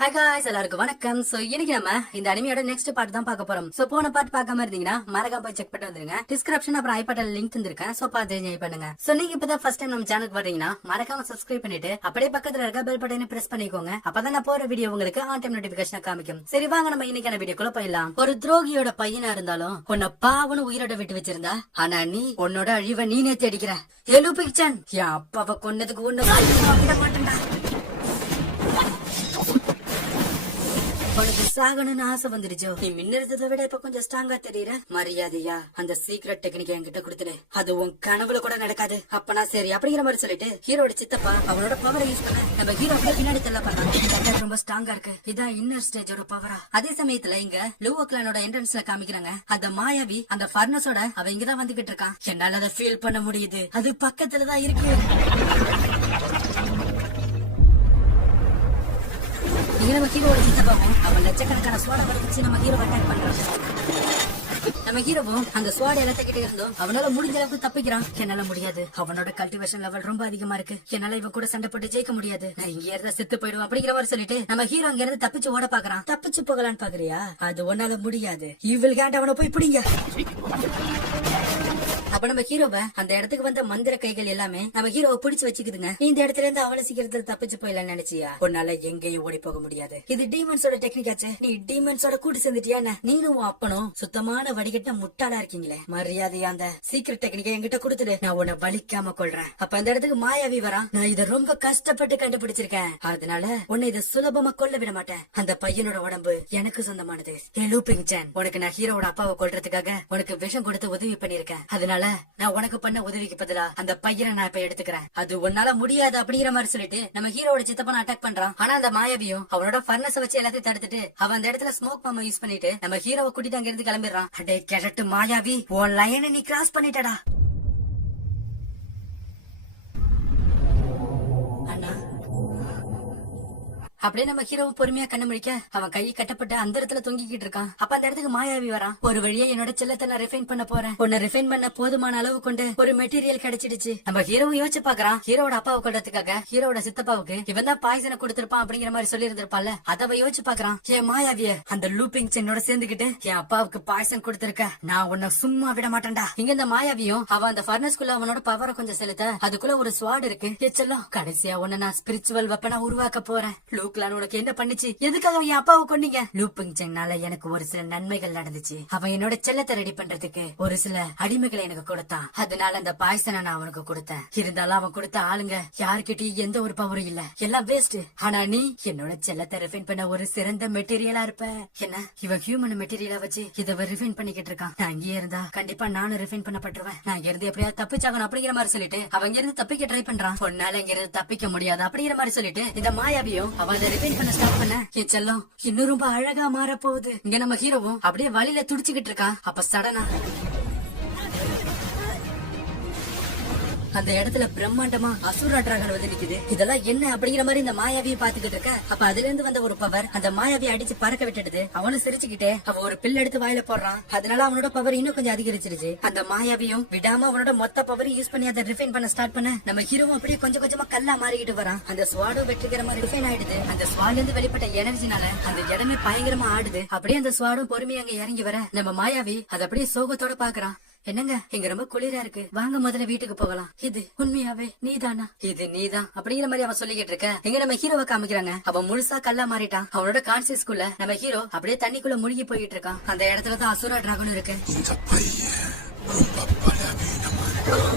Hi guys, எல்லாருக்கும் வணக்கம். So இன்னைக்கு நம்ம இந்த அனிமையோட நெக்ஸ்ட் பார்ட் தான் பார்க்க போறோம். சோ போன பார்ட் பார்க்காம இருந்தீங்கன்னா மறக்காம போய் செக் பண்ணி வந்துருங்க. டிஸ்கிரிப்ஷன் அப்புறம் ஐபட்டன்ல லிங்க் தந்திருக்கேன். சோ பார்த்து என்ஜாய் பண்ணுங்க. சோ நீங்க இப்பதான் ஃபர்ஸ்ட் டைம் நம்ம சேனலுக்கு வரீங்கன்னா மறக்காம சப்ஸ்கிரைப் பண்ணிட்டு அப்படியே பக்கத்துல இருக்க பெல் பட்டனை பிரஸ் பண்ணிக்கோங்க. அப்பதான் நான் போற வீடியோ உங்களுக்கு ஆன் டைம் நோட்டிபிகேஷன் காமிக்கும். சரி வாங்க நம்ம இன்னைக்கான வீடியோக்குள்ள போயிடலாம். ஒரு துரோகியோட பையனா இருந்தாலும் உன்னை பாவனு உயிரோட விட்டு வச்சிருந்தா, ஆனா நீ உன்னோட அழிவை நீனே தேடிக்கிற. ஏலு பிக்சன் என் அப்பாவை கொன்னதுக்கு ஒண்ணு விட மாட்டேன்டா. உனக்கு சாகணும்னு ஆசை வந்துருச்சோ? நீ மின்னறதை விட இப்ப கொஞ்சம் ஸ்ட்ராங்கா தெரியற. மரியாதையா அந்த சீக்ரெட் டெக்னிக் என்கிட்ட கொடுத்துடு. அது உன் கனவுல கூட நடக்காது. அப்பனா சரி அப்படிங்கிற மாதிரி சொல்லிட்டு ஹீரோட சித்தப்பா அவனோட பவரை யூஸ் பண்ண நம்ம ஹீரோ பின்னாடி தெல்ல பண்ணா. ரொம்ப ஸ்ட்ராங்கா இருக்கு. இதான் இன்னர் ஸ்டேஜோட பவரா. அதே சமயத்துல இங்க லூவோ கிளானோட என்ட்ரன்ஸ்ல காமிக்கிறாங்க. அந்த மாயாவி அந்த ஃபர்னஸோட அவ இங்கதான் வந்துகிட்டு இருக்கான். என்னால அதை ஃபீல் பண்ண முடியுது. அது பக்கத்துலதான் இருக்கு. நம்ம ஹீரோட சித்தப்பாவும் அவன் லட்சக்கணக்கான ஸ்வாட வச்சு நம்ம ஹீரோ அட்டாக் பண்றான். நம்ம ஹீரோவும் அந்த ஸ்வாட எல்லாத்துக்கிட்ட இருந்தோம் அவனால முடிஞ்ச அளவுக்கு தப்பிக்கிறான். என்னால முடியாது. அவனோட கல்டிவேஷன் லெவல் ரொம்ப அதிகமா இருக்கு. என்னால இவன் கூட சண்டை போட்டு ஜெயிக்க முடியாது. நான் இங்க இருந்தா செத்து போயிடுவேன் அப்படிங்கிற மாதிரி சொல்லிட்டு நம்ம ஹீரோ அங்க இருந்து தப்பிச்சு ஓட பாக்குறான். தப்பிச்சு போகலான்னு பாக்குறியா? அது ஒன்னால முடியாது. இவள் கேண்ட் அவனை போய் பிடிங்க. அப்ப நம்ம ஹீரோவை அந்த இடத்துக்கு வந்த மந்திர கைகள் எல்லாமே நம்ம ஹீரோவை பிடிச்சு வச்சுக்குதுங்க. இந்த இடத்துல இருந்து அவளை சீக்கிரத்துல தப்பிச்சு போயிடலாம் நினைச்சியா? உன்னால எங்கேயும் ஓடி போக முடியாது. இது டீமன்ஸோட டெக்னிக் ஆச்சு. நீ டீமன்ஸோட கூட்டு சேர்ந்துட்டியா? நீனும் அப்பனும் சுத்தமான வடிகட்ட முட்டாளா இருக்கீங்களே. மரியாதையா அந்த சீக்கிரட் டெக்னிக்கை என்கிட்ட கொடுத்துடு. நான் உன்னை வலிக்காம கொள்றேன். அப்ப அந்த இடத்துக்கு மாயாவி வரான். நான் இதை ரொம்ப கஷ்டப்பட்டு கண்டுபிடிச்சிருக்கேன். அதனால உன்னை இதை சுலபமா கொல்ல விட மாட்டேன். அந்த பையனோட உடம்பு எனக்கு சொந்தமானது. உனக்கு நான் ஹீரோட அப்பாவை கொல்றதுக்காக உனக்கு விஷம் கொடுத்து உதவி பண்ணிருக்கேன். அதனால நான் உனக்கு பண்ண உதவிக்கு பதிலா அந்த பையனை நான் இப்ப எடுத்துக்கிறேன். அது உன்னால முடியாது அப்படிங்கிற மாதிரி சொல்லிட்டு நம்ம ஹீரோட சித்தப்பனை அட்டாக் பண்றான். ஆனா அந்த மாயாவியும் அவனோட ஃபர்னஸ வச்சு எல்லாத்தையும் தடுத்துட்டு அவன் அந்த இடத்துல ஸ்மோக் பாம்பை யூஸ் பண்ணிட்டு நம்ம ஹீரோவை கூட்டிட்டு அங்க இருந்து கிளம்பிடுறான். அடே கிழட்டு மாயாவி, உன் லைனை நீ கிராஸ் பண்ணிட்டடா. அப்படியே நம்ம ஹீரோவும் பொறுமையா கண்ணு முடிக்க அவன் கை கட்டப்பட்டு அந்த இடத்துல தொங்கிக்கிட்டு இருக்கான். அப்ப அந்த இடத்துக்கு மாயாவி வரான். ஒரு வழியா என்னோட செல்லத்தை நான் ரிஃபைன் பண்ண போறேன். உன்னை ரிஃபைன் பண்ண போதுமான அளவு கொண்டு ஒரு மெட்டீரியல் கிடைச்சிடுச்சு. நம்ம ஹீரோவும் யோசிச்சு பாக்குறான். ஹீரோட அப்பாவை கொள்றதுக்காக ஹீரோட சித்தப்பாவுக்கு இவன் தான் பாய்சனை கொடுத்திருப்பான் அப்படிங்கிற மாதிரி சொல்லி இருந்திருப்பால. அதை யோசிச்சு பாக்குறான். என் மாயாவிய அந்த லூப்பிங் சென்னோட சேர்ந்துகிட்டு என் அப்பாவுக்கு பாய்சன் கொடுத்திருக்க. நான் உன்னை சும்மா விட மாட்டேன்டா. இங்க இந்த மாயாவியும் அவன் அந்த ஃபர்னஸ்குள்ள அவனோட பவரை கொஞ்சம் செலுத்த அதுக்குள்ள ஒரு ஸ்வாட் இருக்கு. எச்செல்லாம் கடைசியா உன்னை நான் ஸ்பிரிச்சுவல் வெப்பனா உருவாக்க போறேன். உனக்கு என்ன பண்ணிச்சு? எதுக்காக என் அப்பாவை கொன்னீங்க? லூப்பிங் சென்னால எனக்கு ஒரு சில நன்மைகள் நடந்துச்சு. அவன் என்னோட செல்லத்தை ரெடி பண்றதுக்கு ஒரு சில அடிமைகளை எனக்கு கொடுத்தான். அதனால அந்த பாய்சனை நான் அவனுக்கு கொடுத்தேன். இருந்தாலும் அவன் கொடுத்த ஆளுங்க யாருக்கிட்டையும் எந்த ஒரு பவரும் இல்ல. எல்லாம் வேஸ்ட். ஆனா நீ என்னோட செல்லத்தை ரிஃபைன் பண்ண ஒரு சிறந்த மெட்டீரியலா இருப்ப. என்ன இவன் ஹியூமன் மெட்டீரியலா வச்சு இதை ரிஃபைன் பண்ணிக்கிட்டு இருக்கான். நான் இங்கே இருந்தா கண்டிப்பா நானும் ரிஃபைன் பண்ணப்பட்டுருவேன். நான் இங்க இருந்து எப்படியா தப்பிச்சாகணும் அப்படிங்கிற மாதிரி சொல்லிட்டு அவங்க இருந்து தப்பிக்க ட்ரை பண்றான். பொண்ணால இங்க இருந்து தப்பிக்க முடியாது அப்படிங்கிற மாதிரி சொல்லிட்டு இந்த மாயாவியும் அவன் பண்ண ஸ்டார்ட் பண்ண என் செல்லம் இன்னும் ரொம்ப அழகா மாற போகுது. இங்க நம்ம ஹீரோவும் அப்படியே வழியில துடிச்சுக்கிட்டு இருக்கா. அப்ப சடனா அந்த இடத்துல பிரம்மாண்டமா அசுரா டிராகன் வந்து நிக்குது. இதெல்லாம் என்ன அப்படிங்கிற மாதிரி இந்த மாயாவியை பாத்துக்கிட்டு இருக்க. அப்ப அதுல இருந்து வந்த ஒரு பவர் அந்த மாயாவியை அடிச்சு பறக்க விட்டுடுது. அவனும் சிரிச்சுக்கிட்டே அவ ஒரு பில் எடுத்து வாயில போடுறான். அதனால அவனோட பவர் இன்னும் கொஞ்சம் அதிகரிச்சிருச்சு. அந்த மாயாவியும் விடாம அவனோட மொத்த பவர் யூஸ் பண்ணி அதை ரிஃபைன் பண்ண ஸ்டார்ட் பண்ண நம்ம ஹீரோவும் அப்படியே கொஞ்சம் கொஞ்சமா கல்லா மாறிக்கிட்டு வரான். அந்த ஸ்வாடும் வெற்றிகரமா ரிஃபைன் ஆயிடுது. அந்த ஸ்வாட்ல இருந்து வெளிப்பட்ட எனர்ஜினால அந்த இடமே பயங்கரமா ஆடுது. அப்படியே அந்த ஸ்வாடும் பொறுமையா அங்க இறங்கி வர நம்ம மாயாவி அதை அப்படியே சோகத்தோட பாக்குறான். என்னங்க இங்க ரொம்ப குளிரா இருக்கு, வாங்க முதல்ல வீட்டுக்கு போகலாம். இது உண்மையாவே நீதானா? இது நீதான் அப்படிங்கிற மாதிரி அவன் சொல்லிக்கிட்டு இருக்க. எங்க நம்ம ஹீரோவை காமிக்கிறாங்க. அவன் முழுசா கல்லா மாறிட்டான். அவனோட கான்சியஸ்குள்ள நம்ம ஹீரோ அப்படியே தண்ணிக்குள்ள முழுகி போயிட்டு இருக்கான். அந்த இடத்துலதான் அசுரா டிராகன் இருக்கு.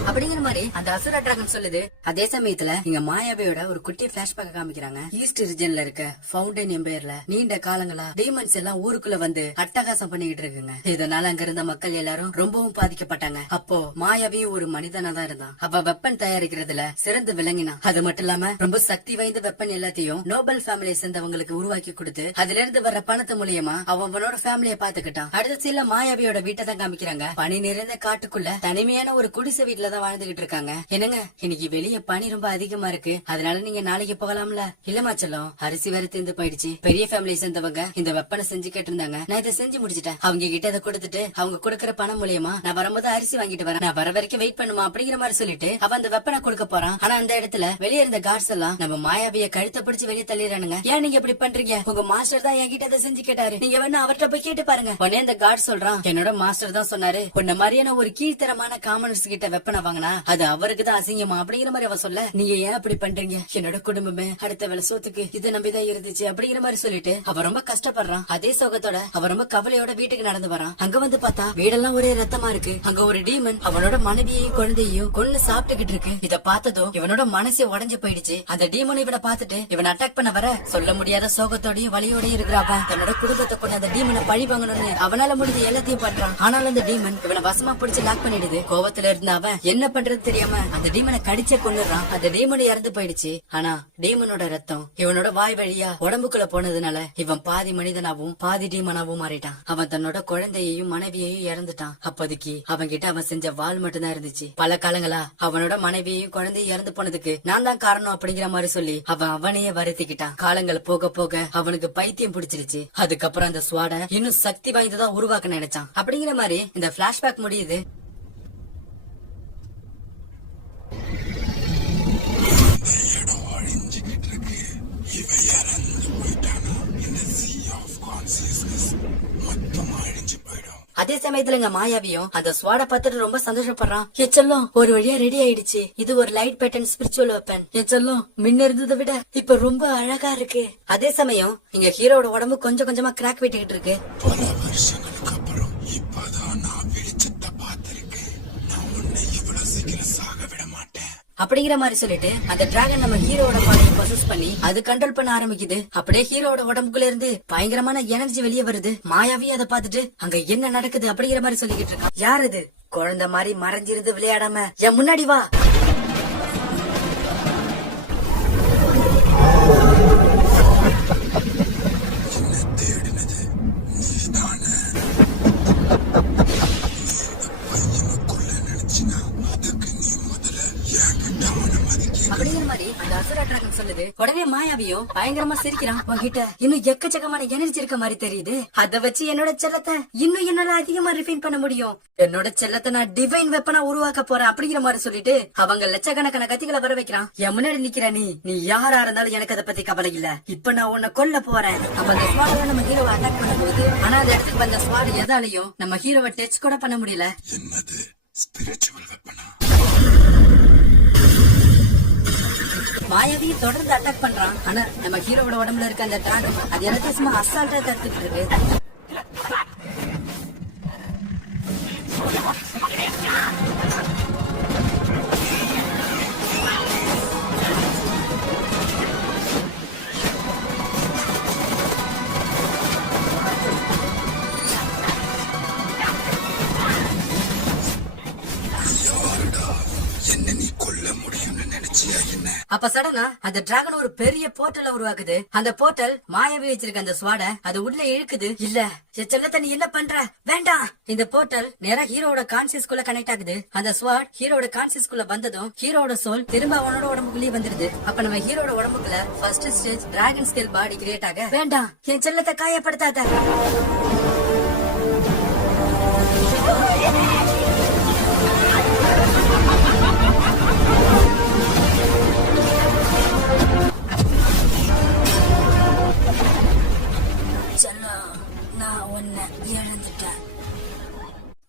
அப்படிங்கிற மாதிரி அந்த அசுரா டிராகன் சொல்லுது. அதே சமயத்துல இங்க மாயாவியோட ஒரு குட்டி பிளாஷ்பேக் காமிக்கிறாங்க. ஈஸ்ட் ரீஜன்ல இருக்க ஃபவுண்டன் எம்பையர்ல நீண்ட காலங்களா டீமன்ஸ் எல்லாம் ஊருக்குள்ள வந்து அட்டகாசம் பண்ணிக்கிட்டு இருக்குங்க. இதனால அங்க இருந்த மக்கள் எல்லாரும் ரொம்பவும் பாதிக்கப்பட்டாங்க. அப்போ மாயாவியும் ஒரு மனிதனா தான் இருந்தான். அவ வெப்பன் தயாரிக்கிறதுல சிறந்து விளங்கினான். அது மட்டும் இல்லாம ரொம்ப சக்தி வாய்ந்த வெப்பன் எல்லாத்தையும் நோபல் ஃபேமிலியை சேர்ந்தவங்களுக்கு உருவாக்கி கொடுத்து அதுல இருந்து வர்ற பணத்து மூலியமா அவனோட ஃபேமிலியை பாத்துக்கிட்டான். அடுத்த சீல மாயாவியோட வீட்டை தான் காமிக்கிறாங்க. பனி நிறைந்த காட்டுக்குள்ள தனிமையான ஒரு குடிசை வீட்டுலதான் வாழ்ந்துகிட்டு இருக்காங்க. என்னங்க இன்னைக்கு வெளிய பனி ரொம்ப அதிகமா இருக்கு, அதனால நீங்க நாளைக்கு போகலாம்ல? இல்லமா செல்லம், அரிசி வேற தீர்ந்து போயிடுச்சு. பெரிய ஃபேமிலி சேர்ந்தவங்க இந்த வெப்பனை செஞ்சு கேட்டிருந்தாங்க, நான் இதை செஞ்சு முடிச்சிட்டேன். அவங்க கிட்ட இதை கொடுத்துட்டு அவங்க கொடுக்கற பணம் மூலியமா நான் வரும்போது அரிசி வாங்கிட்டு வரேன், நான் வர வரைக்கும் வெயிட் பண்ணுமா அப்படிங்கிற மாதிரி சொல்லிட்டு அவன் அந்த வெப்பனை கொடுக்க போறான். ஆனா அந்த இடத்துல வெளியே இருந்த கார்ட்ஸ் எல்லாம் நம்ம மாயாவிய கழுத்தை பிடிச்சு வெளியே தள்ளிடுறானுங்க. ஏன் நீங்க இப்படி பண்றீங்க? உங்க மாஸ்டர் தான் என்கிட்ட அதை செஞ்சு கேட்டாரு, நீங்க வேணா அவர்கிட்ட போய் கேட்டு பாருங்க. உடனே அந்த கார்ட் சொல்றான், என்னோட மாஸ்டர் தான் சொன்னாரு உன்ன மாதிரியான ஒரு கீழ்த்தரமான காமனர்ஸ் கிட்ட வெப்பனை வாங்கினா அது அவருக்கு தான் அசிங்கமா அப்படிங்கிற மாதிரி அவ சொல்ல, நீங்க ஏன் அப்படி பண்றீங்க? என்னோட குடும்பமே அடுத்த வேலை சோத்துக்கு இதை நம்பிதான் இருந்துச்சு அப்படிங்கிற மாதிரி சொல்லிட்டு அவ ரொம்ப கஷ்டப்படுறான். அதே சோகத்தோட அவ ரொம்ப கவலையோட வீட்டுக்கு நடந்து வரான். அங்க வந்து பார்த்தா வீடெல்லாம் ஒரே ரத்தமா இருக்கு. அங்க ஒரு டீமன் அவனோட மனைவியையும் குழந்தையும் கொன்னு சாப்பிட்டுக்கிட்டு இருக்கு. இத பார்த்ததும் இவனோட மனசே உடஞ்சு போயிடுச்சு. அந்த டீமன் இவனை பார்த்துட்டு இவன் அட்டாக் பண்ண வர சொல்ல முடியாத சோகத்தோடையும் வலியோடயும் இருக்கிறாப்ப தன்னோட குடும்பத்தை கொண்டு அந்த டீமனை பழி வாங்கணும்னு அவனால முடிஞ்ச எல்லாத்தையும் பண்றான். ஆனாலும் அந்த டீமன் இவனை வசமா பிடிச்சு லாக் பண்ணிடுது. கோவத்துல இருந்த அவன் என்ன பண்றது தெரியாம அந்த டீமனை கடிச்சே கொண்டுறான். அந்த டீமன் இறந்து போயிடுச்சு. ஆனா டீமனோட ரத்தம் இவனோட வாய் வழியா உடம்புக்குள்ள போனதுனால இவன் பாதி மனிதனாவும் பாதி டீமனாவும் மாறிட்டான். அவன் தன்னோட குழந்தையையும் மனைவியையும் இறந்துட்டான். அப்போதைக்கு அவன் கிட்ட அவன் செஞ்ச வாள் மட்டும்தான் இருந்துச்சு. பல காலங்களா அவனோட மனைவியையும் குழந்தையும் இறந்து போனதுக்கு நான் தான் காரணம் அப்படிங்கிற மாதிரி சொல்லி அவனையே வருத்திக்கிட்டான். காலங்கள் போக போக அவனுக்கு பைத்தியம் பிடிச்சிருச்சு. அதுக்கப்புறம் அந்த ஸ்வாட இன்னும் சக்தி வாய்ந்ததா உருவாக்க நினைச்சான். அப்படிங்கிற மாதிரி இந்த பிளாஷ்பேக் முடியுது. அதே சமயத்துல எங்க மாயாவியும் அந்த ஸ்வாட பார்த்துட்டு ரொம்ப சந்தோஷப்படுறான். எச்சல்லும் ஒரு வழியா ரெடி ஆயிடுச்சு. இது ஒரு லைட் பேட்டர்ன் ஸ்பிரிச்சுவல் வெப்பன். எச்சல்லும் முன்ன இருந்ததை விட இப்ப ரொம்ப அழகா இருக்கு. அதே சமயம் இங்க ஹீரோட உடம்பு கொஞ்சம் கொஞ்சமா கிராக் விட்டுக்கிட்டு இருக்கு. பல வருஷங்களுக்கு அப்புறம் இப்பதான் நான் வெளிச்சத்தை பார்த்திருக்கேன். நான் உன்னை இவ்வளவு சீக்கிரம் சாக விட மாட்டேன் அப்படிங்கிற மாதிரி சொல்லிட்டு அந்த டிராகன் நம்ம ஹீரோட பாடியை பொசஸ் பண்ணி அது கண்ட்ரோல் பண்ண ஆரம்பிக்குது. அப்படியே ஹீரோட உடம்புக்குள்ள இருந்து பயங்கரமான எனர்ஜி வெளியே வருது. மாயாவி அதை பார்த்துட்டு அங்க என்ன நடக்குது அப்படிங்கிற மாதிரி சொல்லிக்கிட்டு இருக்கான். யார் இது? குழந்தை மாதிரி மறைஞ்சிருந்து விளையாடாம என் முன்னாடி வா. அப்படிங்கிற மாதிரி அந்த அசுரா டிராகன் சொல்லுது. உடனே மாயாவியும் பயங்கரமா சிரிக்கிறான். உன்கிட்ட இன்னும் எக்கச்சக்கமான எனர்ஜி இருக்க மாதிரி தெரியுது. அத வச்சு என்னோட செல்லத்தை இன்னும் என்னால அதிகமா ரிஃபைன் பண்ண முடியும். என்னோட செல்லத்தை நான் டிவைன் வெப்பனா உருவாக்க போறேன் அப்படிங்கிற மாதிரி சொல்லிட்டு அவங்க லட்சக்கணக்கான கத்திகளை வர வைக்கிறான். என் முன்னாடி நிக்கிற நீ யாரா இருந்தாலும் எனக்கு அதை பத்தி கவலை இல்ல. இப்ப நான் உன்னை கொல்ல போறேன். நம்ம அந்த ஸ்வாட நம்ம ஹீரோவை அட்டாக் பண்ணும்போது ஆனா அந்த இடத்துக்கு வந்த ஸ்வாட் எதாலையும் நம்ம ஹீரோவை டச் கூட பண்ண முடியல. என்னது ஸ்பிரிச்சுவல் வெப்பனா? மாயாவியை தொடர்ந்து அட்டாக் பண்றான். ஆனா நம்ம ஹீரோவோட உடம்புல இருக்க அந்த டிராகன் அது எல்லாத்தையும் சும்மா அசால்ட்டா தடுத்துட்டு இருக்கு. அப்ப சடனா அந்த டிராகன் ஒரு பெரிய போர்ட்டலை உருவாக்குது. அந்த போர்ட்டல் மாயாவி வச்சிருக்க அந்த ஸ்வாட அது உள்ள இழுக்குது. இல்ல செல்லத்தை நீ என்ன பண்ற? வேண்டாம். இந்த போர்ட்டல் நேரா ஹீரோட கான்சியஸ்குள்ள கனெக்ட் ஆகுது. அந்த ஸ்வாட் ஹீரோட கான்சியஸ்குள்ள வந்ததும் ஹீரோட சோல் திரும்ப அவனோட உடம்புக்குள்ளே வந்துருது. அப்ப நம்ம ஹீரோட உடம்புக்குள்ள ஃபர்ஸ்ட் ஸ்டேஜ் டிராகன் ஸ்கேல் பாடி கிரியேட் ஆக. வேண்டாம், என் செல்லத்தை காயப்படுத்தாத.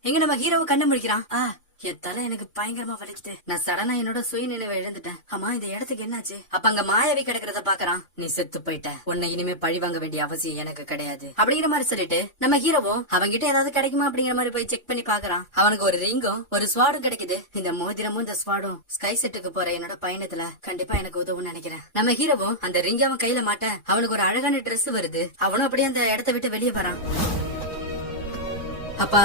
எங்க நம்ம ஹீரோவை கண்ணு முடிக்கிறான். என் தலை எனக்கு பயங்கரமா வலிக்குது. நான் சடனா என்னோட சுயநினைவை இழந்துட்டேன். ஆமா இந்த இடத்துக்கு என்னாச்சு? அப்ப அங்க மாயாவி கிடக்கிறத பாக்குறான். நீ செத்து போயிட்ட, உன்னை இனிமே பழி வாங்க வேண்டிய அவசியம் எனக்கு கிடையாது அப்படிங்கிற மாதிரி சொல்லிட்டு நம்ம ஹீரோவும் அவங்கிட்ட ஏதாவது கிடைக்குமா அப்படிங்கிற மாதிரி போய் செக் பண்ணி பாக்குறான். அவனுக்கு ஒரு ரிங்கும் ஒரு ஸ்வாடும் கிடைக்குது. இந்த மோதிரமும் இந்த ஸ்வாடும் ஸ்கை செட்டுக்கு போற என்னோட பயணத்துல கண்டிப்பா எனக்கு உதவும் நினைக்கிறேன். நம்ம ஹீரோவும் அந்த ரிங் அவன் கையில மாட்ட அவனுக்கு ஒரு அழகான ட்ரெஸ் வருது. அவனும் அப்படியே அந்த இடத்த விட்டு வெளியே வரான். அப்பா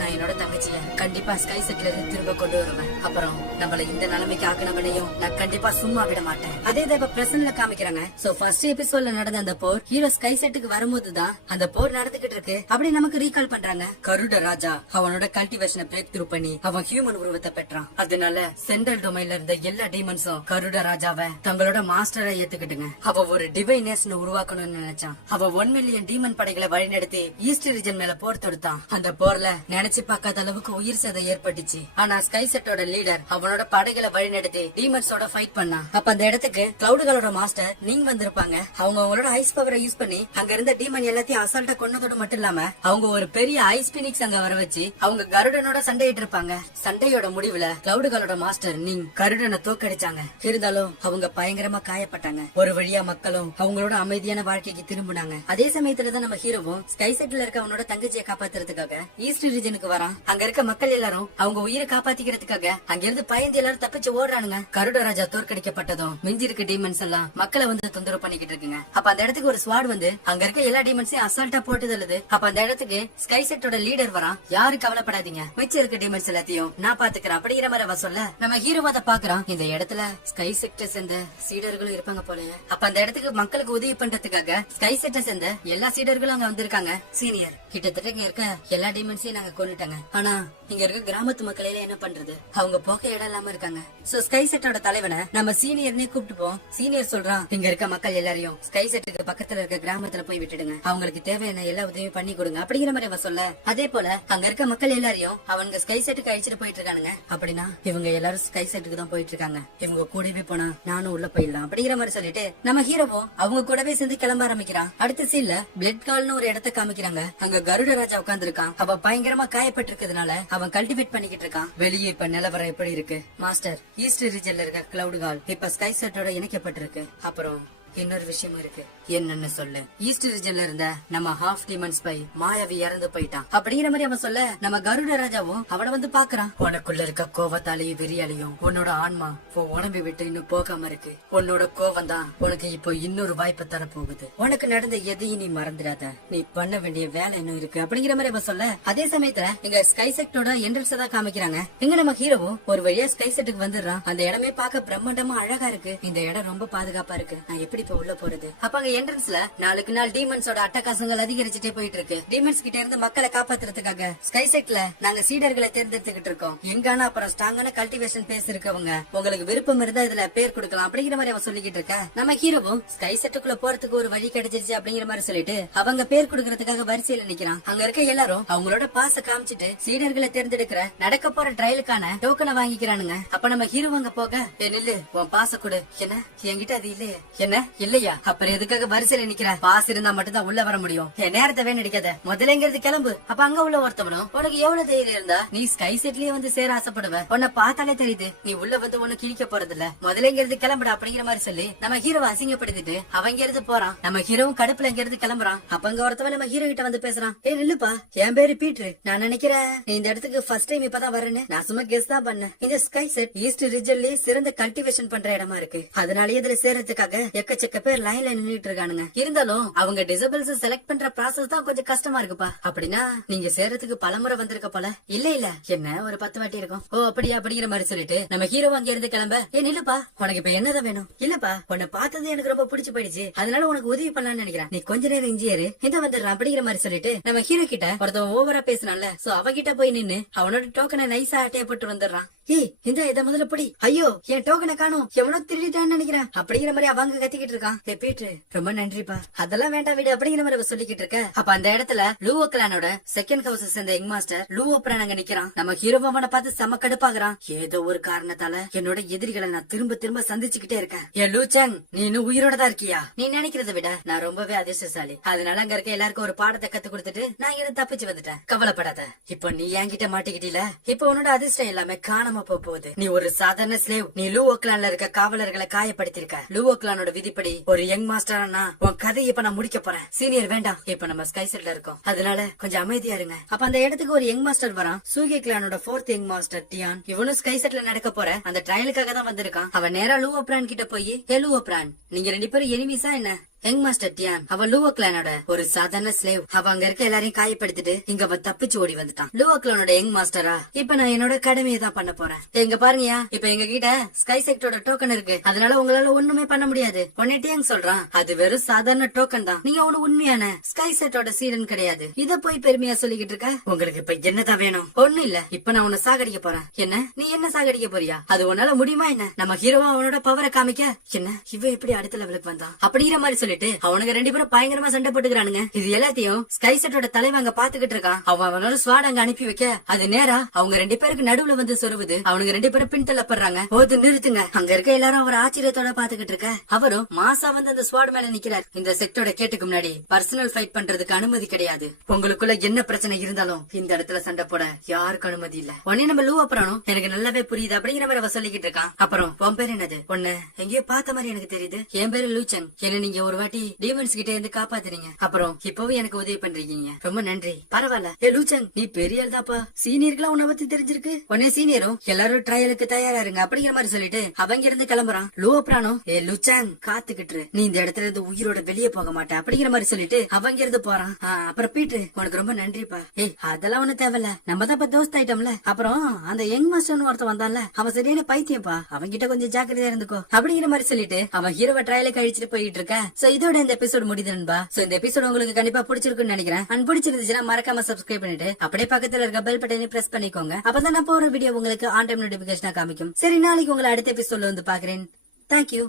நான் என்னோட தங்கச்சிய கண்டிப்பா ஸ்கை செட்ல இருந்து திரும்ப கொண்டு வருவேன். அப்புறம் நம்மள இந்த நிலைமைக்கு ஆக்கினவனையும் நான் கண்டிப்பா சும்மா விட மாட்டேன். அதே தான் இப்ப பிரசன்ட்ல காமிக்கிறாங்க. சோ ஃபர்ஸ்ட் எபிசோட்ல நடந்த அந்த போர் ஹீரோ ஸ்கை செட்டுக்கு வரும்போதுதான் அந்த போர் நடந்துகிட்டு இருக்கு. அப்படி நமக்கு ரீகால் பண்றாங்க. கருட ராஜா அவனோட கல்டிவேஷனை பிரேக் த்ரூ பண்ணி அவன் ஹியூமன் உருவத்தை பெற்றான். அதனால சென்ட்ரல் டொமைன்ல இருந்த எல்லா டீமன்ஸும் கருட ராஜாவை தங்களோட மாஸ்டரை ஏத்துக்கிட்டுங்க. அவ ஒரு டிவைனஸ் உருவாக்கணும்னு நினைச்சான். அவ 1 மில்லியன் டீமன் படைகளை வழிநடத்தி ஈஸ்ட் ரீஜன் மேல போர் தொடுத்தான். அந்த போர்ல நினைச்சு பார்க்காத அளவுக்கு உயிர் சேதம் ஏற்பட்டுச்சு. ஆனா ஸ்கை செட்டோட லீடர் அவனோட படைகளை வழிநடத்தி டீமன்ஸோட ஃபைட் பண்ணான். அப்ப அந்த இடத்துக்கு கிளவுடுகளோட மாஸ்டர் நீங்க வந்திருப்பாங்க. அவங்க அவங்களோட ஐஸ் பவரை யூஸ் பண்ணி அங்க இருந்த டீமன் எல்லாத்தையும் அசால்ட்டா கொன்னதோட மட்டும் இல்லாம அவங்க ஒரு பெரிய ஐஸ் பினிக்ஸ் அங்க வர வச்சு அவங்க கருடனோட சண்டையிட்டு இருப்பாங்க. சண்டையோட முடிவுல கிளவுடுகளோட மாஸ்டர் நீங்க கருடனை தோக்கடிச்சாங்க. இருந்தாலும் அவங்க பயங்கரமா காயப்பட்டாங்க. ஒரு வழியா மக்களும் அவங்களோட அமைதியான வாழ்க்கைக்கு திரும்பினாங்க. அதே சமயத்துலதான் நம்ம ஹீரோவும் ஸ்கை செட்ல இருக்க அவனோட தங்கச்சியை காப்பாத்துறதுக்காக ஈஸ்ட் ரீஜனுக்கு வரான். அங்க இருக்க மக்கள் எல்லாரும் அவங்க உயிரை காப்பாத்திக்கிறதுக்காக அங்கிருந்து பயந்து எல்லாரும் தப்பிச்சு ஓடுறானுங்க. கருட ராஜா தோற்கடிக்கப்பட்டதும் மிஞ்சி இருக்க டீமன்ஸ் எல்லாம் மக்களை வந்து தொந்தரவு பண்ணிக்கிட்டு இருக்குங்க. அப்ப அந்த இடத்துக்கு ஒரு ஸ்வாட் வந்து அங்க இருக்க எல்லா டீமன்ஸையும் அசால்ட்டா போட்டு தள்ளுது. அப்ப அந்த இடத்துக்கு ஸ்கை செட்டோட லீடர் வரான். யாரு கவலைப்படாதீங்க, மிச்சம் இருக்க டீமன்ஸ் எல்லாத்தையும் நான் பாத்துக்கிறேன் அப்படிங்கிற மாதிரி அவ சொல்ல நம்ம ஹீரோவாத பாக்குறான். இந்த இடத்துல ஸ்கை செட்டை சேர்ந்த சீடர்களும் இருப்பாங்க போல. அப்ப அந்த இடத்துக்கு மக்களுக்கு உதவி பண்றதுக்காக ஸ்கை செட்டை சேர்ந்த எல்லா சீடர்களும் அங்க வந்திருக்காங்க. சீனியர் கிட்டத்தட்ட இங்க இருக்க எல்லா டீமன்ஸையும் நாங்க கொண்டுட்டாங்க. ஆனா இங்க இருக்க கிராமத்து மக்களையில என்ன பண்றது, அவங்க போக்க இடம் இல்லாம இருக்காங்க. சோ ஸ்கை செட்டோட தலைவனை நம்ம சீனியர்னே கூப்பிட்டுப்போம். சீனியர் சொல்றான், இங்க இருக்க மக்கள் எல்லாரையும் ஸ்கை செட்டுக்கு பக்கத்துல இருக்க கிராமத்துல போய் விட்டுடுங்க, அவங்களுக்கு தேவையான எல்லா உதவியும் பண்ணி கொடுங்க அப்படிங்கிற மாதிரி அவன் சொல்ல, அதே போல அங்க இருக்க மக்கள் எல்லாரையும் அவங்க ஸ்கை செட்டுக்கு அழிச்சிட்டு போயிட்டு இருக்கானுங்க. அப்படின்னா இவங்க எல்லாரும் ஸ்கை செட்டுக்கு தான் போயிட்டு இருக்காங்க. இவங்க கூடவே போனா நானும் உள்ள போயிடலாம் அப்படிங்கிற மாதிரி சொல்லிட்டு நம்ம ஹீரோவும் அவங்க கூடவே சேர்ந்து கிளம்ப ஆரம்பிக்கிறான். அடுத்த சீன்ல பிளட் கால்னு ஒரு இடத்தை காமிக்கிறாங்க. அங்க கருட ராஜா உட்கார்ந்து இருக்கான். அவ பயங்கரமா காயப்பட்டு இருக்கிறதுனால அவன் கல்டிவேட் பண்ணிக்கிட்டு இருக்கான். வெளியே இப்ப நிலவரம் எப்படி இருக்கு மாஸ்டர்? ஈஸ்ட் ரீஜன்ல இருக்க கிளவுட் கால் இப்ப ஸ்கை செட்டோட இணைக்கப்பட்டிருக்கு. அப்புறம் இன்னொரு விஷயம் இருக்கு, என்னன்னு சொல்லு. ஈஸ்ட் ரீஜன்ல இருந்த நம்ம ஹாஃப் டீமன் ஸ்பை மாயாவி இறந்து போயிட்டான் அப்படிங்கிற மாதிரி அவன் சொல்ல நம்ம கருட ராஜாவும் அவனை வந்து பாக்குறான். உனக்குள்ள இருக்க கோவத்தாலையும் விரியாலையும் உன்னோட ஆன்மா உடம்பை விட்டு இன்னும் போகாம இருக்கு. உன்னோட கோவம் தான் உனக்கு இப்போ இன்னொரு வாய்ப்பு தர போகுது. உனக்கு நடந்த எதையும் நீ மறந்துடாத, நீ பண்ண வேண்டிய வேலை இன்னும் இருக்கு அப்படிங்கிற மாதிரி அவன் சொல்ல, அதே சமயத்துல இங்க ஸ்கை செட்டோட என்ட்ரன்ஸ் தான் காமிக்கிறாங்க. இங்க நம்ம ஹீரோவும் ஒரு வழியா ஸ்கை செட்டுக்கு வந்துடுறான். அந்த இடமே பார்க்க பிரம்மாண்டமா அழகா இருக்கு. இந்த இடம் ரொம்ப பாதுகாப்பா இருக்கு. நான் எப்படி இப்ப உள்ள போறது? அப்ப அங்க என்ட்ரன்ஸ்ல நாளுக்கு நாள் டீமன்ஸோட அட்டகாசங்கள் அதிகரிச்சுட்டே போயிட்டு இருக்கு. டீமன்ஸ் கிட்ட இருந்து மக்களை காப்பாத்துறதுக்காக ஸ்கை செட்ல நாங்க சீடர்களை தேர்ந்தெடுத்துக்கிட்டு இருக்கோம். எங்கான அப்புறம் ஸ்ட்ராங்கான கல்டிவேஷன் பேஸ் இருக்கவங்க உங்களுக்கு விருப்பம் இருந்தா இதுல பேர் கொடுக்கலாம் அப்படிங்கிற மாதிரி அவன் சொல்லிக்கிட்டு இருக்க. நம்ம ஹீரோவும் ஸ்கை செட்டுக்குள்ள போறதுக்கு ஒரு வழி கிடைச்சிருச்சு அப்படிங்கிற மாதிரி சொல்லிட்டு அவங்க பேர் கொடுக்கறதுக்காக வரிசையில நிக்கிறான். அங்க இருக்க எல்லாரும் அவங்களோட பாச காமிச்சிட்டு சீடர்களை தேர்ந்தெடுக்கிற நடக்க போற ட்ரையலுக்கான டோக்கனை வாங்கிக்கிறானுங்க. அப்ப நம்ம ஹீரோ அங்க போக, நில்லு உன் பாச கொடு. என்ன என்கிட்ட அது இல்லையே? என்ன இல்லையா? அப்புறம் எதுக்காக வரிசையில நிக்கிற? பாஸ் இருந்தா மட்டும் தான் உள்ள வர முடியும். என் நேரத்தை வேணும் அடிக்காத, முதல்ல இங்கிறது கிளம்பு. அப்ப அங்க உள்ள ஒருத்தவனும் உனக்கு எவ்வளவு தைரியம் இருந்தா நீ ஸ்கை செட்லயே வந்து சேர ஆசைப்படுவ? உன்னை பார்த்தாலே தெரியுது நீ உள்ள வந்து ஒண்ணு கிழிக்க போறது இல்ல, முதல்ல இங்கிறது கிளம்புடா அப்படிங்கிற மாதிரி சொல்லி நம்ம ஹீரோவை அசிங்கப்படுத்திட்டு அவங்க இருந்து போறான். நம்ம ஹீரோவும் கடுப்புல இங்க இருந்து கிளம்புறான். அப்ப அங்க ஒருத்தவன் நம்ம ஹீரோ கிட்ட வந்து பேசுறான். ஏ நில்லுப்பா, என் பேரு பீட்ரு. நான் நினைக்கிறேன் நீ இந்த இடத்துக்கு ஃபர்ஸ்ட் டைம் இப்பதான் வரேன்னு. நான் சும்மா கெஸ் தான் பண்ணேன். இந்த ஸ்கை செட் ஈஸ்ட் ரீஜன்லயே சிறந்த கல்டிவேஷன் பண்ற இடமா இருக்கு. அதனாலயே இதுல சேர்றதுக்காக எக்கச்சக்க பேர் லைன்ல நின்னுட்டு இருக்கானுங்க. இருந்தாலும் அவங்க டிசபிள்ஸ் செலக்ட் பண்ற ப்ராசஸ் தான் கொஞ்சம் கஷ்டமா இருக்குப்பா. அப்படின்னா நீங்க சேர்றதுக்கு பலமுறை வந்திருக்க போல? இல்ல இல்ல, என்ன ஒரு 10 வாட்டி இருக்கும். ஓ அப்படியா அப்படிங்கிற மாதிரி சொல்லிட்டு நம்ம ஹீரோ அங்க இருந்து கிளம்ப, ஏ நில்லுப்பா, உனக்கு இப்ப என்னதான் வேணும்? இல்லப்பா, உன்னை பார்த்தது எனக்கு ரொம்ப பிடிச்சு போயிடுச்சு, அதனால உனக்கு உதவி பண்ணலாம்னு நினைக்கிறேன். நீ கொஞ்ச நேரம் இஞ்சியரு, இந்த வந்துடுறான் அப்படிங்கிற மாதிரி சொல்லிட்டு நம்ம ஹீரோ கிட்ட ஒருத்தவன் ஓவரா பேசினான்ல, சோ அவகிட்ட போய் நின்னு அவனோட டோக்கனை நைஸா அட்டைய போட்டு வந்துடுறான். ஏய் இந்த இத முதல்ல படி. ஐயோ என் டோக்கனை காணும், எவனோ திருடிட்டான்னு நினைக்கிறேன் அப்படிங்கிற மாதிரி அவங்க கத்திக்கிட்டு இருக்கான். ஏ பீட்ரு ரொம்ப நன்றிப்பா, அதெல்லாம் வேண்டாம் வீடு அப்படிங்கிற மாதிரி சொல்லிக்கிட்டு இருக்க. அப்ப அந்த இடத்துல லூவோ கிளானோட செகண்ட் ஹவுஸ் சேர்ந்த யங் மாஸ்டர் லூவோ பிரான் அங்க நிக்கிறான். நம்ம ஹீரோ அவனை பார்த்து செம கடுப்பாகிறான். ஏதோ ஒரு காரணத்தால என்னோட எதிரிகளை நான் திரும்ப திரும்ப சந்திச்சுக்கிட்டே இருக்கேன். ஏ லூச்சங், நீ இன்னும் உயிரோட தான் இருக்கியா? நீ நினைக்கிறத விட நான் ரொம்பவே அதிர்ஷ்டசாலி. அதனால அங்க இருக்க எல்லாருக்கும் ஒரு பாடத்தை கத்து கொடுத்துட்டு நான் இருந்து தப்பிச்சு வந்துட்டேன். கவலைப்படாத, இப்ப நீ என்கிட்ட மாட்டிக்கிட்டீல, இப்ப உன்னோட அதிர்ஷ்டம் எல்லாமே காணாம போகுது. நீ ஒரு சாதாரண ஸ்லேவ். நீ லூவோ கிளான்ல இருக்க காவலர்களை காயப்படுத்திருக்க. லூவோ கிளானோட விதிப்படி ஒரு யங் மாஸ்டர்னா உன் கதை இப்ப நான் முடிக்க போறேன். சீனியர் வேண்டாம், இப்ப நம்ம ஸ்கை செட்ல இருக்கோம், அதனால கொஞ்சம் அமைதியா இருங்க. அப்ப அந்த இடத்துக்கு ஒரு யங் மாஸ்டர் வரான். சூகே கிளானோட 4th யங் மாஸ்டர் டியான். இவனும் ஸ்கை செட்ல நடக்க போற அந்த ட்ரையலுக்காக தான் வந்திருக்கான். அவன் நேரா லூவோ பிரான் கிட்ட போய், ஏ லூவோ பிரான், நீங்க 2 பேரும் எனிமீஸா என்ன? யங் மாஸ்டர் டியான் அவ லூவோ கிளானோட ஒரு சாதாரண ஸ்லேவ். அவ அங்க இருக்க எல்லாரையும் காயப்படுத்திட்டு இங்க அவ தப்பிச்சு ஓடி வந்துட்டான். லூவோ கிளானோட யங் மாஸ்டரா இப்ப நான் என்னோட கடமையை தான் பண்ண போறேன். எங்க பாருங்கயா, இப்ப எங்க கிட்ட ஸ்கை செக்டரோட டோக்கன் இருக்கு. அதனால உங்களால ஒண்ணுமே பண்ண முடியாது. உடனே டியாங் சொல்றான், அது வெறும் சாதாரண டோக்கன் தான். நீங்க ஒண்ணு உண்மையான ஸ்கை செட்டோட சீடன் கிடையாது. இத போய் பெருமையா சொல்லிக்கிட்டு இருக்க. உங்களுக்கு இப்ப என்னதான் வேணும்? ஒண்ணு இல்ல, இப்ப நான் உன்னை சாகடிக்க போறேன். என்ன நீ என்ன சாகடிக்க போறியா? அது உன்னால முடியுமா என்ன? நம்ம ஹீரோவா அவனோட பவரை காமிக்க என்ன இவ எப்படி அடுத்த லெவலுக்கு வந்தான் அப்படிங்கிற மாதிரி சொல்லிட்டு அவனுக்கு ரெண்டு பேரும் பயங்கரமா சண்டை போட்டுக்கிறானுங்க. இது எல்லாத்தையும் ஸ்கை செட்டோட தலைவன் அங்க பாத்துக்கிட்டு இருக்கான். அவனோட ஸ்வாட் அங்க அனுப்பி வைக்க அது நேரா அவங்க ரெண்டு பேருக்கு நடுவுல வந்து சொருவுது. அவனுக்கு ரெண்டு பேரும் பின் தள்ளப்படுறாங்க. போது நிறுத்துங்க. அங்க இருக்க எல்லாரும் அவர் ஆச்சரியத்தோட பாத்துக்கிட்டு இருக்க. அவரும் மாசா வந்து அந்த ஸ்வாட் மேல நிக்கிறார். இந்த செக்டோட கேட்டுக்கு முன்னாடி பர்சனல் ஃபைட் பண்றதுக்கு அனுமதி கிடையாது. உங்களுக்குள்ள என்ன பிரச்சனை இருந்தாலும் இந்த இடத்துல சண்டை போட யாருக்கு அனுமதி இல்ல. உடனே நம்ம லூ அப்புறம் எனக்கு நல்லாவே புரியுது அப்படிங்கிற மாதிரி அவ சொல்லிக்கிட்டு இருக்கான். அப்புறம் உன் பேர் என்னது? ஒன்னு எங்கேயோ பார்த்த மாதிரி எனக்கு தெரியுது. என் பேரு லூச்சன். என்ன நீங்க ஒரு வாட்டி டீமன்ஸ் கிட்ட இருந்து காப்பாத்துறீங்க. அப்புறம் இப்பவும் எனக்கு உதவி பண்றீங்க. ரொம்ப நன்றி. பரவாயில்ல. ஏ லூச்சன், நீ பெரிய ஆள் தாப்பா. சீனியருக்குலாம் உன்னை பத்தி தெரிஞ்சிருக்கு. உடனே சீனியரும் எல்லாரும் ட்ரையலுக்கு தயாரா இருங்க அப்படிங்கிற மாதிரி சொல்லிட்டு அவங்க இருந்து கிளம்புறான். லூ அப்புறம் ஏ லூச்சன் காத்துக்கிட்டு நீ இந்த இடத்துல இருந்து உயிரோட வெளியே போக மாட்டேன் அப்படிங்கிற மாதிரி சொல்லிட்டு அவங்க இருந்து போறான். அப்புறம் பீட்டு உனக்கு ரொம்ப நன்றிப்பா. ஏய் அதெல்லாம் ஒண்ணு தேவையில்ல, நம்ம தான் இப்ப தோஸ்த் ஆயிட்டோம்ல. அப்புறம் அந்த யங் மாஸ்டர் ஒருத்தன் வந்தான்ல, அவன் சரியான பைத்தியப்பா. அவன் கிட்ட கொஞ்சம் ஜாக்கிரதையா இருந்துக்கோ அப்படிங்கிற மாதிரி சொல்லிட்டு அவன் ஹீரோவை ட்ரையல கழிச்சிட்டு போயிட்டு இருக்க. சோ இதோட இந்த எபிசோட் முடியுது நண்பா. சோ இந்த எபிசோட் உங்களுக்கு கண்டிப்பா பிடிச்சிருக்குன்னு நினைக்கிறேன். அண்ட் பிடிச்சிருந்துச்சுன்னா மறக்காம சப்ஸ்கிரைப் பண்ணிட்டு அப்படியே பக்கத்துல இருக்க பெல் பட்டனை பிரஸ் பண்ணிக்கோங்க. அப்பதான் நான் போற வீடியோ உங்களுக்கு ஆன் டைம் நோட்டிபிகேஷனா காமிக்கும். சரி, நாளைக்கு உங்களை அடுத்த எபிசோட்ல வந்து பாக்குறேன். தேங்க்யூ.